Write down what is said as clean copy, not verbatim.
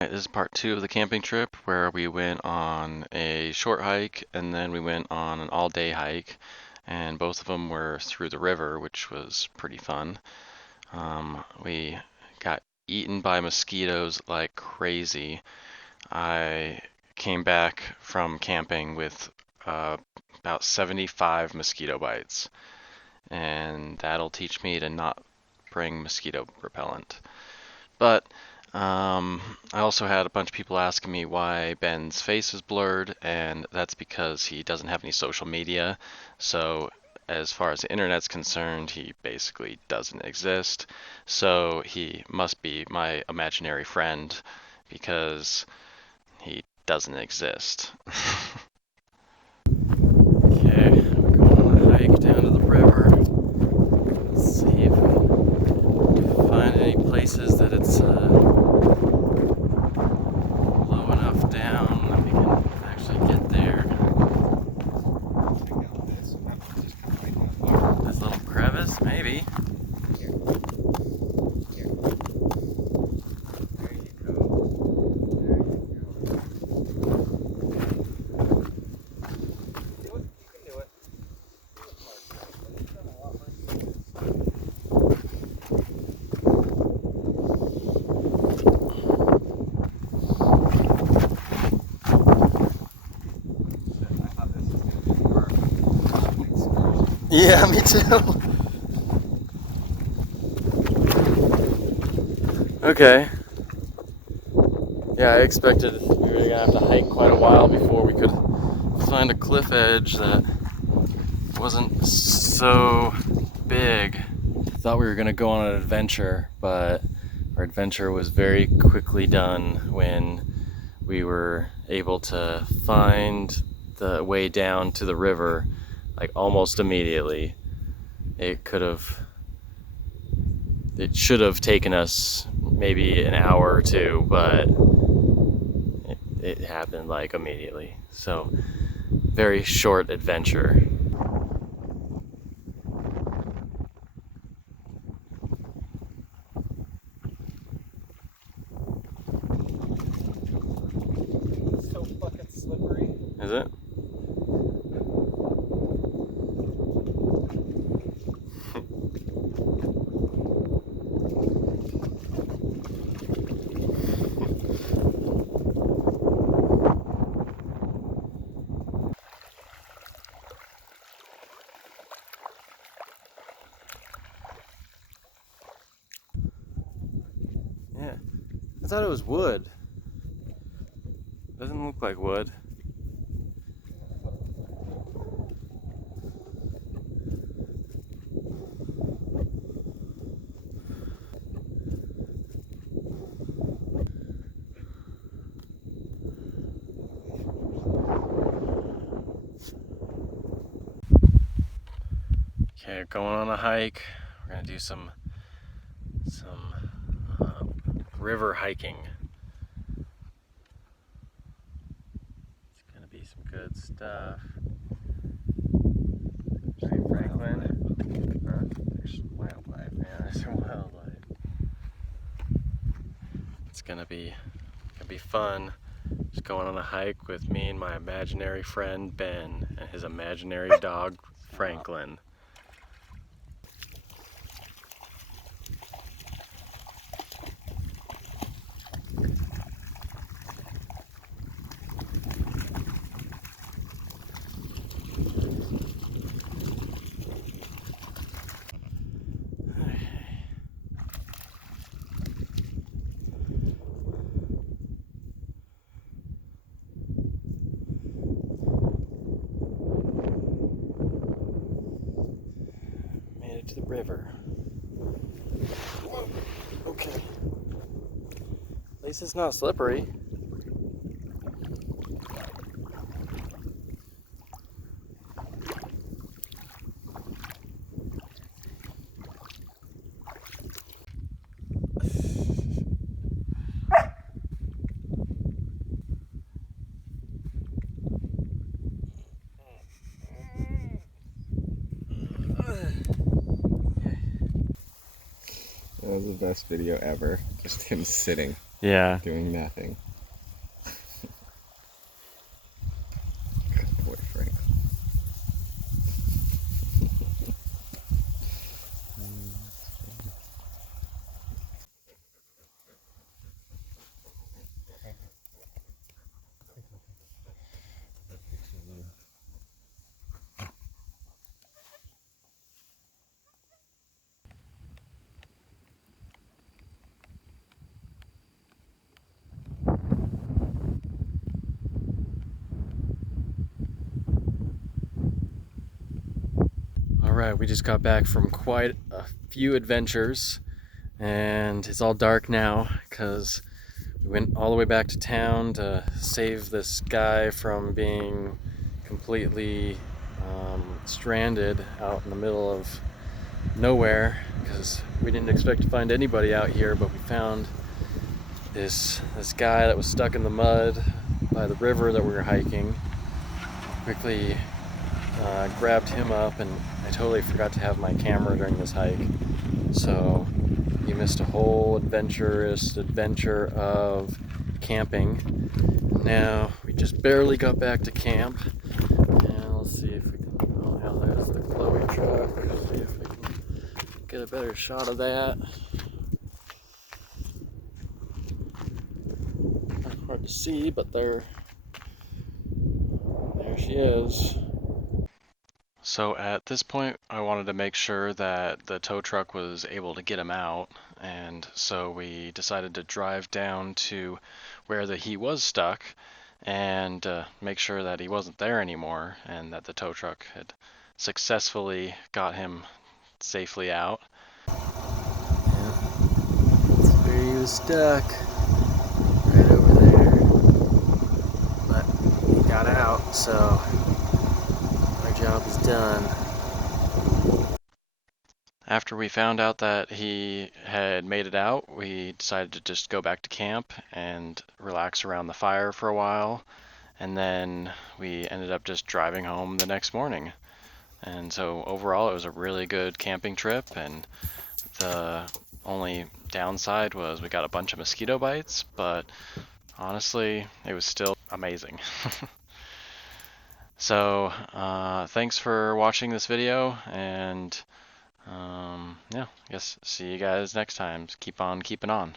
This is part two of the camping trip where we went on a short hike and then we went on an all-day hike, and both of them were through the river, which was pretty fun. We got eaten by mosquitoes like crazy. I came back from camping with about 75 mosquito bites, and that'll teach me to not bring mosquito repellent. But I also had a bunch of people asking me why Ben's face is blurred, and that's because he doesn't have any social media. So, as far as the internet's concerned, he basically doesn't exist. So, he must be my imaginary friend because he doesn't exist. Okay, we're going on a hike down to the river. Let's see if we can find any places that it's low enough down that we can actually get there. This little crevice, maybe. Yeah, me too. Okay. Yeah, I expected we were gonna have to hike quite a while before we could find a cliff edge that wasn't so big. Thought we were gonna go on an adventure, but our adventure was very quickly done when we were able to find the way down to the river, like almost immediately. It could have, it should have taken us maybe an hour or two, but it happened like immediately. So, very short adventure. It's so fucking slippery. Is it? Yeah. I thought it was wood. Doesn't look like wood. Okay, going on a hike. We're gonna do some uh, river hiking. It's gonna be some good stuff. Hey, Franklin. Huh? There's wildlife. Yeah, there's some wildlife. It's gonna be fun. Just going on a hike with me and my imaginary friend Ben and his imaginary dog Franklin. Made it to the river. Whoa. Okay. At least it's not slippery. That was the best video ever. Just him sitting. Yeah. doing nothing. Good boy, Frank. All right, we just got back from quite a few adventures, and it's all dark now because we went all the way back to town to save this guy from being completely stranded out in the middle of nowhere because we didn't expect to find anybody out here, but we found this guy that was stuck in the mud by the river that we were hiking. Quickly grabbed him up, and I totally forgot to have my camera during this hike, so you missed a whole adventurous adventure of camping. Now we just barely got back to camp, and let's see if we can. Oh hell, there's the Glowy Truck. Let's see if we can get a better shot of that. Hard to see, but there she is. So at this point, I wanted to make sure that the tow truck was able to get him out, and so we decided to drive down to where he was stuck and make sure that he wasn't there anymore and that the tow truck had successfully got him safely out. Yeah, that's where he was stuck, right over there. But he got out, so our job is done. After we found out that he had made it out, we decided to just go back to camp and relax around the fire for a while, and then we ended up just driving home the next morning. And so overall, it was a really good camping trip, and the only downside was we got a bunch of mosquito bites, but honestly, it was still amazing. So, thanks for watching this video, and yeah, I guess see you guys next time. Keep on keeping on.